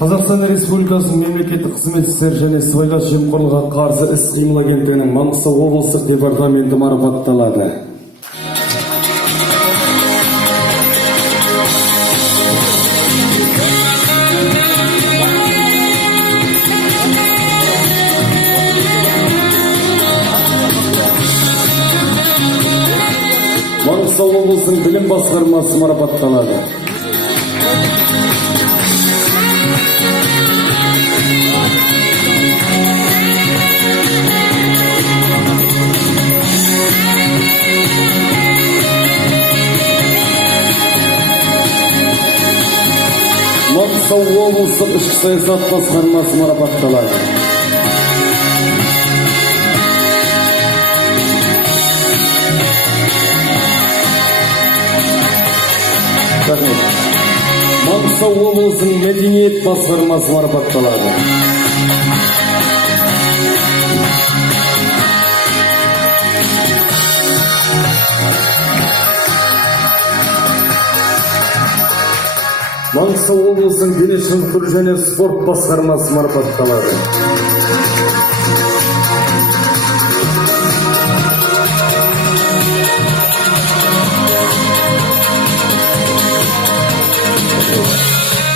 Қазақстан Республикасының мемлекеттік қызмет істері және сыбайлас жемқорлыққа қарсы іс-қимыл агенттігінің Маңғыстау облыстық департаменті марапатталады. Маңғыстау облысының білім басқармасы марапатталады. Маңғыстау облыстық ішкі саясат басқармасы марапатталады. Маңғыстау облысының мәдениет басқармасы марапатталады. Маңғыстау облысының дене шынықтыру және спорт басқармасы марапатталады.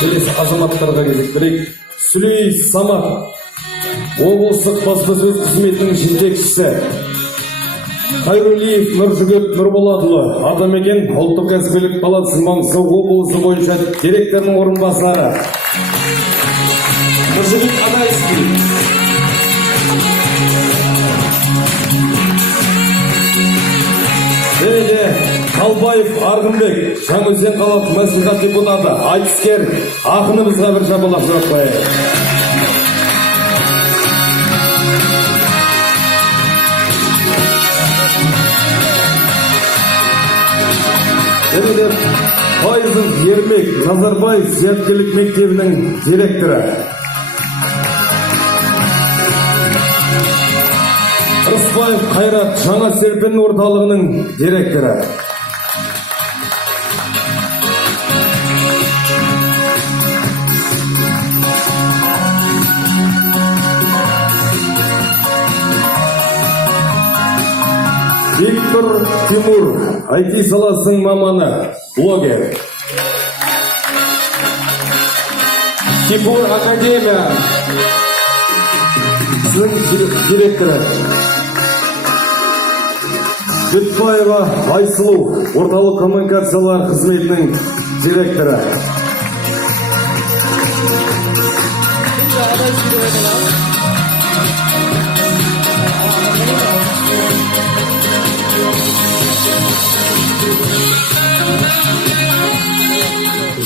Келесі азаматтарға кезіктірейік. Сүлей Самат, облыстық баспасөз қызметінің жетекшісі. Қайрулиев Нұржігіт Нұрболатұлы, Атамекен ұлттық кәсіпкерлік палатасы Маңғыстау облысы бойынша директорының орынбасары. Нұржігіт Адайский. Қалбаев Арғынбек, Жаңаөзен қалалық мәслихат депутаты, айтыскер, ақынымызға бір жапалақ жаппайық. Пайызов Ермек, Назарбаев зияткерлік мектебінің директоры. Рысбаев Қайрат, Жаңа серпін орталығының директоры. Виктор Тимур, IT саласының маманы, блогер. Тимур Академия, сіздің директоры. Бетбаева Айсылу, орталық коммуникациялар қызметінің директоры.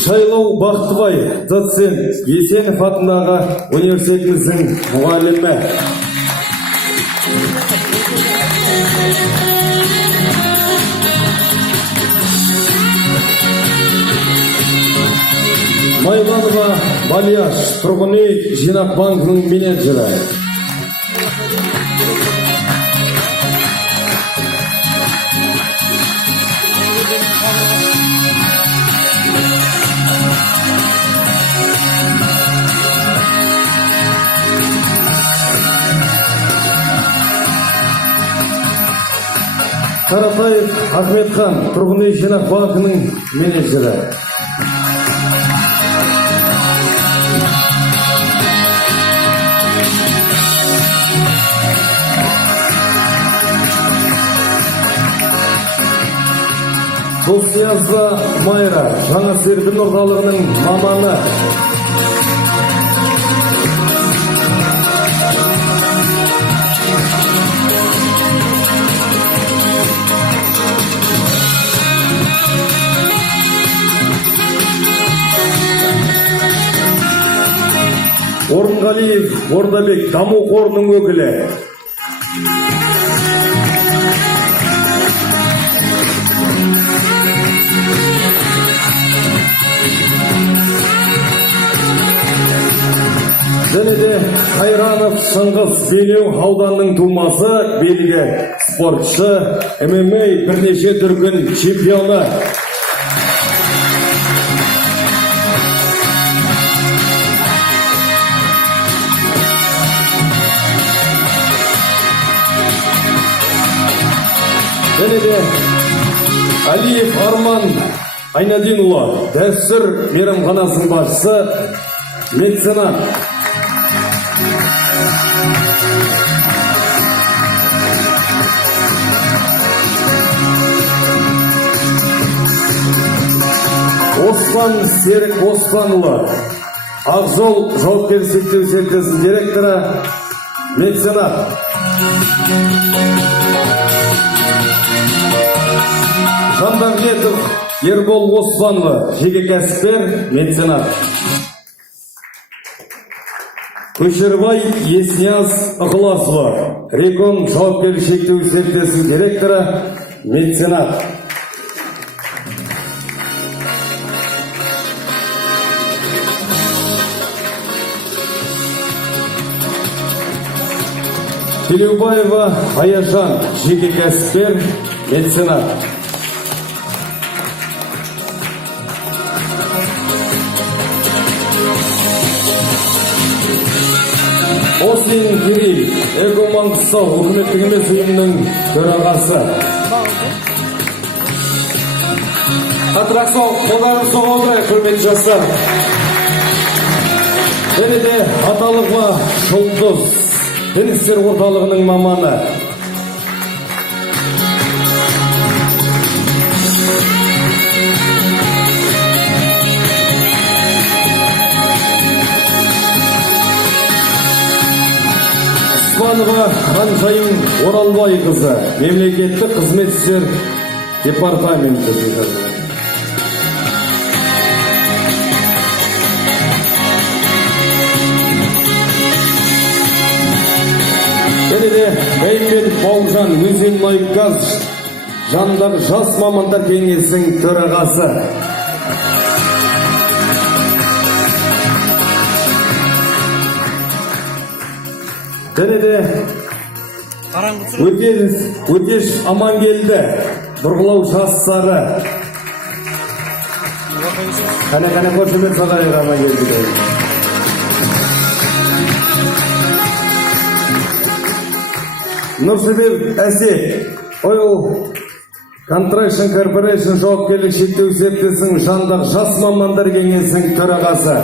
Жайлау Бақтыбай, доцент, Есенов атындағы университетіміздің мұғалімі. Майланова Балияш, тұрғын үй жинақ банкінің менеджері. Қаратаев Ахметхан, тұрғын үй жинақ банкінің менеджері. Досниязова Майра, Жаңа серпін орталығының маманы. Орынғалиев Ордабек, даму қорының өкілі. Және де Қайранов Шыңғыс, Бейнеу ауданының тумасы, белгі спортшы, ММА бірнеше дүркін чемпионы. Және де Алиев Арман Айнадинұлы, дәстүр мейрамханасының басшысы, меценат. Осман Серік Оспанұлы, Ақжол жауапкершілігі шектеулі серіктестігінің директоры, меценат. Жандарбетов Ербол Оспанұлы, жеке кәсіпкер, меценат. Көшербай Еснияз Ықыласұлы, Рекон жауапкершілігі шектеулі серіктестігінің директоры, меценат. Телеубаева Аяжан, жеке кәсіпкер, меценат. Ослин Кирилл, Эго Маңғыстау үкіметтік емес ұйымының төрағасы. Қатырақсау, қолдарын соғалдырай, құрметті жастар. Және де аталығы Жұлдыз, Дін істер орталығының маманы. Испанова Ханжайым Оралбай қызы, мемлекеттік қызмет істер департаменті. Және де Бәймет Бауыржан Өзенлайгаз жанындағы жас мамандар кеңесінің төрағасы. Және де Өтеш Амангелді бұрғылау жастары. Қане қошемет сағайыр Амангелді. Нұрсебек Әсет, Oil Contraction Corporation жауапкершілігі шектеулі серіктестігінің жанындағы жас мамандар кеңесінің төрағасы.